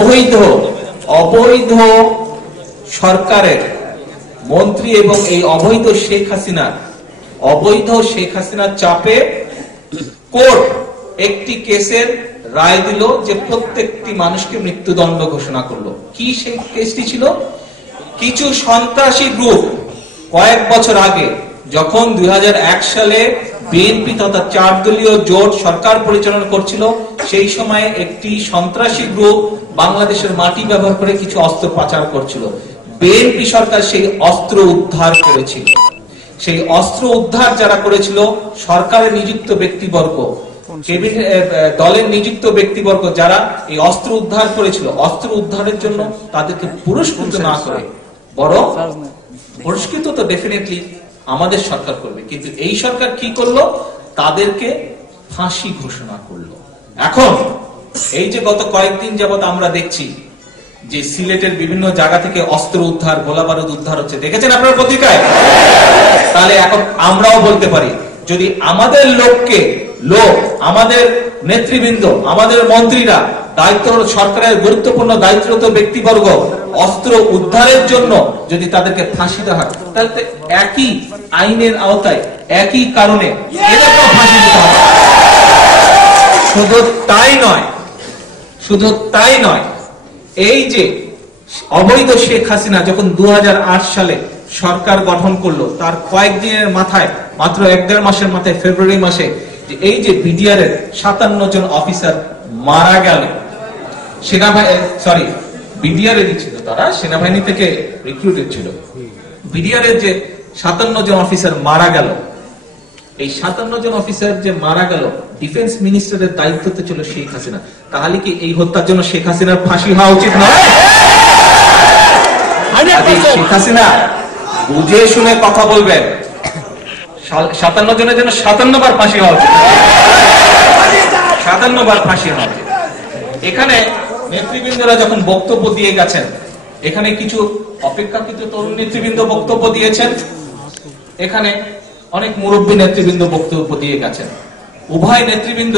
অবৈধ অবৈধ সরকারের মন্ত্রী এবং এই অবৈধ শেখ হাসিনার চাপে কোর্ট একটি কেসের রায় দিল যে প্রত্যেকটি মানুষকে মৃত্যুদণ্ড ঘোষণা করলো। কি সেই কেসটি ছিল? কিছু সন্ত্রাসী গ্রুপ কয়েক বছর আগে যখন 2001 সালে বিএনপি তথা 4 দলীয় জোট সরকার পরিচালনা করছিল, সেই সময়ে একটি সন্ত্রাসী গ্রুপ বাংলাদেশের মাটি ব্যবহার করে কিছু অস্ত্র পাচার করছিল। বিএনপি সরকার সেই অস্ত্র উদ্ধার করেছিল। সেই অস্ত্র উদ্ধার যারা করেছিল সরকারের নিযুক্ত ব্যক্তিবর্গ, দলের নিযুক্ত ব্যক্তিবর্গ যারা এই অস্ত্র উদ্ধার করেছিল, অস্ত্র উদ্ধারের জন্য তাদেরকে পুরস্কৃত না করে বরং পুরস্কৃত তো ডেফিনেটলি আমাদের সরকার করবে, কিন্তু এই সরকার কি করলো? তাদেরকে ফাঁসি ঘোষণা করলো। এখন এই যে গত কয়েকদিন যাবত আমরা দেখছি যে সিলেটের বিভিন্ন জায়গা থেকে অস্ত্র উদ্ধার, গোলা বারুদ উদ্ধার হচ্ছে, দেখেছেন আপনার পত্রিকায়? তাহলে এখন আমরাও বলতে পারি, যদি আমাদের আমাদের নেতৃবৃন্দ, আমাদের মন্ত্রীরা, দায়িত্ব সরকারের গুরুত্বপূর্ণ দায়িত্বরত ব্যক্তিবর্গ অস্ত্র উদ্ধারের জন্য যদি তাদেরকে ফাঁসি দেওয়া হয়, তাহলে একই আইনের আওতায় একই কারণে এদেরকেও ফাঁসি দিতে হবে। শুধু তাই নয়, এই যে অবৈধ শেখ হাসিনা যখন 2008 সালে সরকার গঠন করলো, তার কয়েকদিনের মাথায়, মাত্র 1-1.5 মাসের মাথায়, ফেব্রুয়ারি মাসে এই যে বিডিআর এর 57 জন অফিসার মারা গেল। বিডিআর এর ছিল, তারা সেনাবাহিনী থেকে রিক্রুটেড ছিল। বিডিআর এর যে 57 জন অফিসার মারা গেল, এই 57 জন অফিসার যে মারা গেল, ডিফেন্স মিনিস্টারের দায়িত্বতে ছিল শেখ হাসিনা। তাহলে কি এই হত্যার জন্য শেখ হাসিনার ফাঁসি হওয়া উচিত নয়? শেখ হাসিনা বুঝে শুনে কথা বলবেন। 57 জনের জন্য 57 বার ফাঁসি হওয়া উচিত, 57 বার ফাঁসি হওয়া উচিত। এখানে নেতৃবৃন্দরা যখন বক্তব্য দিয়ে গেছেন, এখানে কিছু অপেক্ষাকৃত তরুণ নেতৃবৃন্দ বক্তব্য দিয়েছেন, এখানে অনেক মুরব্বী নেতৃবৃন্দ বক্তব্য দিয়ে গেছেন। উভয় নেতৃবৃন্দ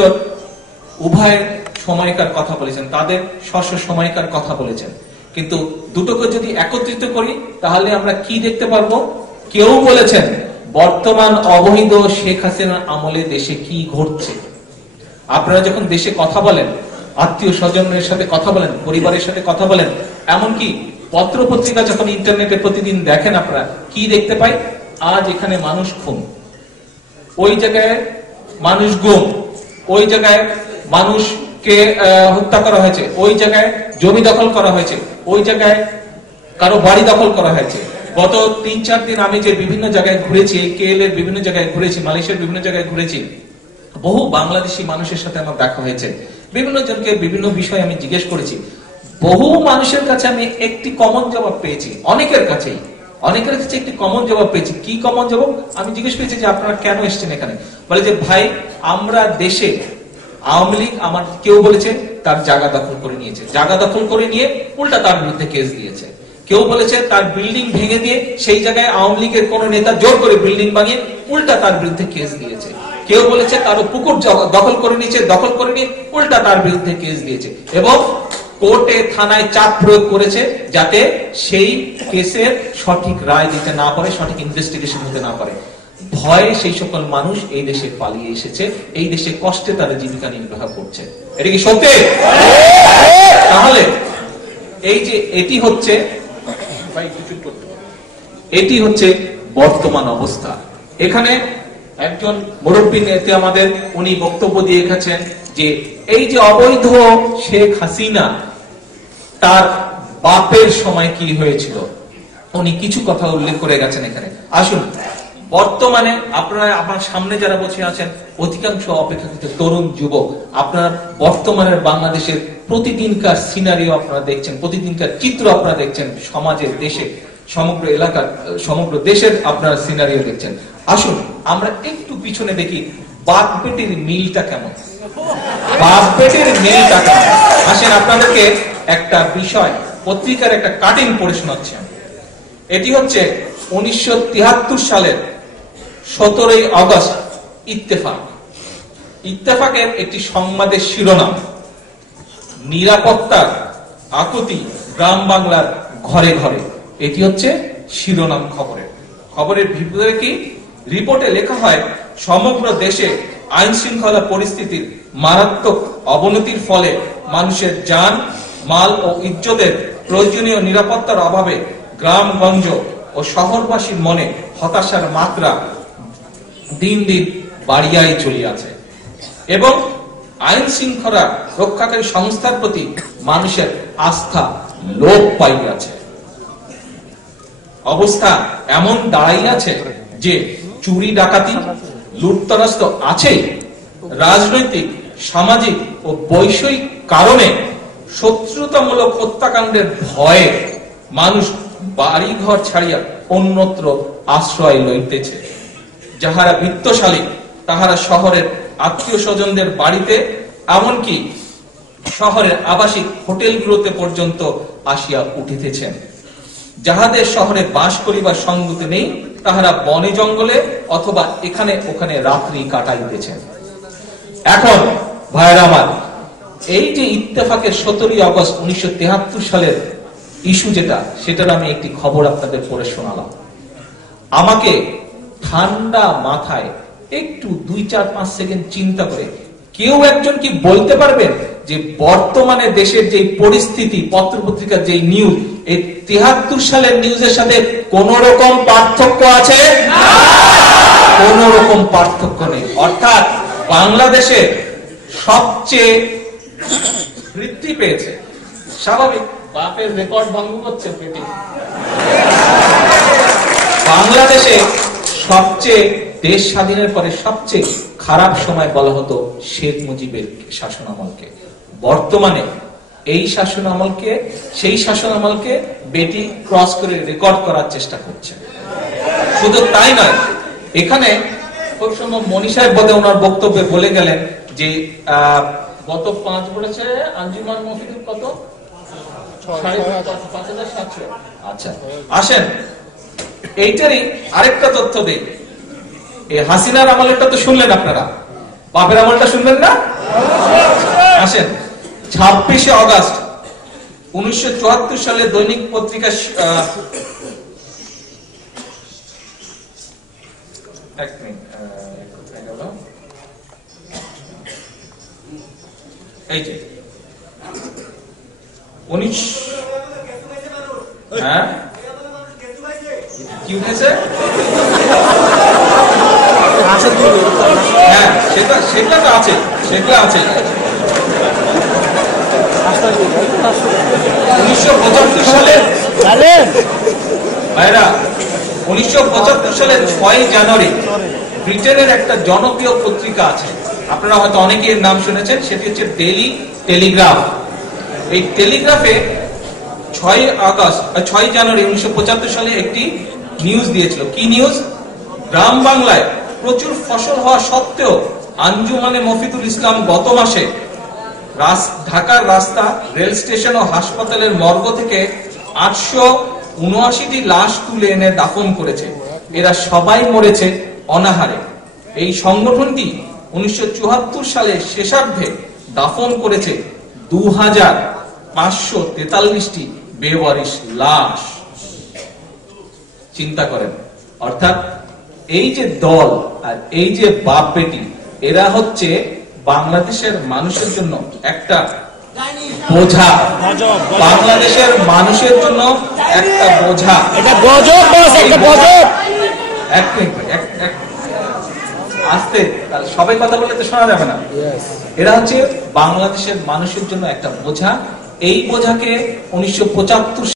উভয় সময়কার কথা বলেছেন, তাদের সময়কার কথা বলেছেন, কিন্তু দুটোকে যদি একত্রিত করি তাহলে আমরা কি দেখতে পারবো? কেউ বলেছেন বর্তমান অবৈধ শেখ হাসিনার আমলে দেশে কি ঘটছে। আপনারা যখন দেশে কথা বলেন, আত্মীয় স্বজনের সাথে কথা বলেন, পরিবারের সাথে কথা বলেন, এমনকি পত্র পত্রিকা যখন ইন্টারনেটে প্রতিদিন দেখেন, আপনারা কি দেখতে পাই? আজ এখানে মানুষ খুন, ওই জায়গায় মানুষ গুম, ওই জায়গায় মানুষকে হত্যা করা হয়েছে, ওই জায়গায় জমি দখল করা হয়েছে, ওই জায়গায় কারো বাড়ি দখল করা হয়েছে। গত 3-4 দিন আমি যে বিভিন্ন জায়গায় ঘুরেছি, কেএল এর বিভিন্ন জায়গায় ঘুরেছি, মালয়েশিয়ার বিভিন্ন জায়গায় ঘুরেছি, বহু বাংলাদেশি মানুষের সাথে আমার দেখা হয়েছে। বিভিন্ন জনকে বিভিন্ন বিষয়ে আমি জিজ্ঞেস করেছি। বহু মানুষের কাছে আমি একটি কমন জবাব পেয়েছি, অনেকের কাছে একটি কমন জবাব পেয়েছি। কি কমন জবাব? আমি জিজ্ঞেস করেছি যে আপনারা কেন এসেছেন এখানে? বলে যে ভাই, আমরা দেশে আওয়ামী লীগ, আমার কেউ বলেছে তার জায়গা দখল করে নিয়েছে, জায়গা দখল করে নিয়ে উল্টা তার বিরুদ্ধে কেস দিয়েছে। কেউ বলেছে তার বিল্ডিং ভেঙে দিয়ে সেই জায়গায় আওয়ামী লীগের কোন নেতা জোর করে বিল্ডিং ভাঙিয়ে উল্টা তার বিরুদ্ধে কেস দিয়েছে। কেউ বলেছে কারো পুকুর দখল করে নিয়েছে, দখল করে নিয়ে উল্টা তার বিরুদ্ধে কেস দিয়েছে, এবং কোর্টে থানায় চাপ প্রয়োগ করেছে যাতে সেই কেসের সঠিক রায় দিতে না পারে, সঠিক ইনভেস্টিগেশন হতে না পারে। ভয়ে সেই সকল মানুষ এই দেশে পালিয়ে এসেছে, এই দেশে কষ্টে তারা জীবিকা নির্বাহ করছে। এটা কি সত্যি? তাহলে এই যে এটি হচ্ছে বর্তমান অবস্থা। এখানে একজন মুরব্বী নেতা আমাদের, উনি বক্তব্য দিয়ে গেছেন যে এই যে অবৈধ শেখ হাসিনা, তার বাপের সময় কি হয়েছিল, উনি কিছু কথা উল্লেখ করে গেছেন এখানে। আসুন, বর্তমানে আপনার সামনে যারা বসে আছেন অধিকাংশ অপেক্ষাকৃত তরুণ যুবক, আপনার বর্তমানের বাংলাদেশের প্রতিদিনকার সিনারিও আপনারা দেখছেন, প্রতিদিনকার চিত্র আপনারা দেখছেন, সমাজের, দেশে, সমগ্র এলাকার, সমগ্র দেশের আপনারা সিনারিও দেখছেন। আসুন আমরা একটু পিছনে দেখি বাপ বেটির মিলটা কেমন, আসেন আপনাদেরকে একটা বিষয়, পত্রিকার একটা কাটিং পড়ে শোনাচ্ছি। এটি হচ্ছে 1973 সালের 17 আগস্ট ইত্তেফাকের একটি সংবাদের শিরোনাম, নিরাপত্তার আকুতি গ্রাম বাংলার ঘরে ঘরে। এটি হচ্ছে শিরোনাম খবরের ভিতরে কি রিপোর্টে লেখা হয়, সমগ্র দেশে আইন শৃঙ্খলা পরিস্থিতির মারাত্মক অবনতির ফলে মানুষের জান মাল ও ইজ্জতের প্রয়োজনীয় নিরাপত্তার অভাবে গ্রামগঞ্জ ও শহরবাসীর মনে হতাশার মাত্রা দিন দিন বাড়িয়াই চলিয়াছে এবং আইন শৃঙ্খলা রক্ষাকারী সংস্থার প্রতি মানুষের আস্থা লোপ পাইয়াছে। অবস্থা এমন দাঁড়াইয়াছে যে চুরি ডাকাতি লুটতরাজ তো আছেই, রাজনৈতিক সামাজিক ও বৈষয়িক কারণে শত্রুতামূলক হত্যাকাণ্ডের ভয়ে মানুষ বাড়ি ঘর ছাড়িয়া অন্যত্র আশ্রয় লইতেছে। যাহারা বিত্তশালী তাহারা শহরের আত্মীয় স্বজনদের বাড়িতে, এমনকি শহরের আবাসিক হোটেলগুলোতে পর্যন্ত আসিয়া উঠিতেছেন। যাহাদের শহরে বাস করিবার সঙ্গতি নেই তাহারা বনে জঙ্গলে অথবা এখানে ওখানে রাত্রি কাটাইতেছেন। এখন ভাইরা আমার, এই যে ইত্তেফাকের 17 আগস্ট 1973 সালের ইস্যু সেটার আমি একটি খবর আপনাদের পড়ে শোনালাম। আমাকে ঠান্ডা মাথায় একটু 2-4-5 সেকেন্ড চিন্তা করে কেউ একজন কি বলতে পারবেন যে বর্তমানে দেশের যে পরিস্থিতি, পত্রপত্রিকার যে নিউজ, এই 73 সালের নিউজের সাথে কোন রকম পার্থক্য আছে? কোন রকম পার্থক্য নেই। অর্থাৎ বাংলাদেশে সবচেয়ে বৃদ্ধি পেয়েছে। স্বাভাবিক, বাপের রেকর্ড ভঙ্গ করছে পেটে। বাংলাদেশে সবচেয়ে দেশ স্বাধীনের পরে সবচেয়ে খারাপ সময় বলা হতো শেখ মুজিবের শাসনামলকে। বর্তমানে এই শাসনামলকে, সেই শাসনামলকে বেটি ক্রস করে রেকর্ড করার চেষ্টা করছে। শুধু তাই নয়, এখানে খুব সম্ভব মনি সাহেব বোধহয় ওনার বক্তব্যে বলে গেলেন যে গত 5 বলেছে আঞ্জুমান মফিদুল কত 5,700। আচ্ছা, আসেন এইটারই আরেকটা তথ্য দেই। এই হাসিনার আমলেরটা তো শুনলেন আপনারা, বাপের আমলটা শুনলেন না? আসেন 26 আগস্ট 1974 সালে দৈনিক পত্রিকা এই যে 19 হ্যাঁ কি হয়েছে? হ্যাঁ সেটা তো আছে, সেটা আছে। 1975 সালে ভাইরা 1975 সালের 6 জানুয়ারি ব্রিটেনের একটা জনপ্রিয় পত্রিকা আছে, আপনারা হয়তো অনেকের নাম শুনেছেন, সেটি হচ্ছে ডেইলি টেলিগ্রাফ। এই টেলিগ্রাফে 6 জানুয়ারি 1975 সালে একটি নিউজ দিয়েছিল। কি নিউজ? গ্রাম বাংলায় প্রচুর ফসল হওয়া সত্ত্বেও আঞ্জুমানে মফিদুল ইসলাম গত মাসে ঢাকার রাস্তা, রেল স্টেশন ও হাসপাতালের মর্গ থেকে 879টি লাশ তুলে এনে দাফন করেছে। এরা সবাই মরেছে অনাহারে। এই সংগঠনটি 1974 সালে শেষার্ধে দাফন করেছে 2543টি বেওয়ারিশ লাশ। চিন্তা করেন, অর্থাৎ এই যে দল আর এই যে বাপ বেটি, এরা হচ্ছে বাংলাদেশের মানুষের জন্য একটা বোঝা। বাংলাদেশের মানুষের জন্য একটা বোঝা। এটা গজব বস, একটা গজব। এক মিনিট আস্তে, সবাই কথা বললে তো শোনা যাবে না। এরা হচ্ছে বাংলাদেশের মানুষের জন্য একটা বোঝা। এই বোঝাকে 1975